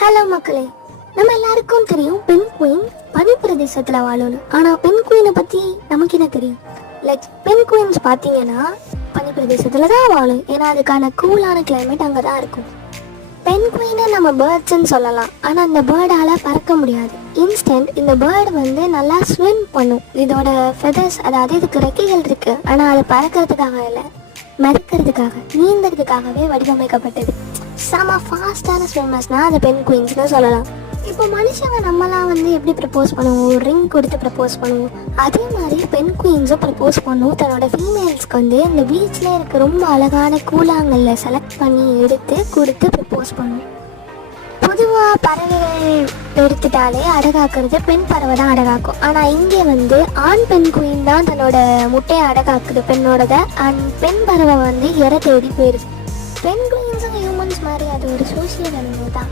Hello மக்களே, நம்ம எல்லாருக்கும் தெரியும் பெண் குயின் பனி பிரதேசத்துல வாழணும். ஆனா பெண் குயினை பத்தி நமக்கு என்ன தெரியும்? பெண் குயின்ஸ் பாத்தீங்கன்னா பனி பிரதேசத்துல தான் வாழும். ஏன்னா அதுக்கான கூலான கிளைமேட் அங்கதான் இருக்கும். பெண் குயினை நம்ம பேர்ட்ஸ்ன்னு சொல்லலாம். ஆனா அந்த பேர்டால பறக்க முடியாது. இன்ஸ்டன்ட் இந்த பேர்டு நல்லா ஸ்விம் பண்ணும். இதோட ஃபெதர்ஸ், அதாவது இதுக்கு ரெக்கைகள் இருக்கு. ஆனா அது பறக்கிறதுக்காக இல்லை, மிதக்கிறதுக்காக, நீந்தறதுக்காகவே வடிவமைக்கப்பட்டது. செம ஃபாஸ்டான ஸ்விம்மர்ஸ்னா அது பெண் குயின்ஸ்னு சொல்லலாம். இப்போ மனுஷங்க நம்மலாம் எப்படி ப்ரப்போஸ் பண்ணுவோம், ஒரு ரிங் கொடுத்து ப்ரப்போஸ் பண்ணுவோம். அதே மாதிரி பெண் குயின்ஸும் ப்ரப்போஸ் பண்ணுவோம். தன்னோட ஃபீமேல்ஸ்க்கு இந்த பீச்ல இருக்க ரொம்ப அழகான கூழாங்கல்ல செலக்ட் பண்ணி எடுத்து கொடுத்து ப்ரப்போஸ் பண்ணுவோம். பொதுவாக பறவைகள் எடுத்துட்டாலே அடகாக்குறது பெண் பறவை தான் அடகாக்கும். ஆனால் இங்கே ஆண் பெண் குயின் தான் தன்னோட முட்டையை அடகாக்குது பெண்ணோடத. அண்ட் பெண் பறவை இற தேடி போயிடுது. பெண் குயின்ஸும் ஹியூமன்ஸ் மாதிரி அது ஒரு சோஷியல் அனிமல் தான்.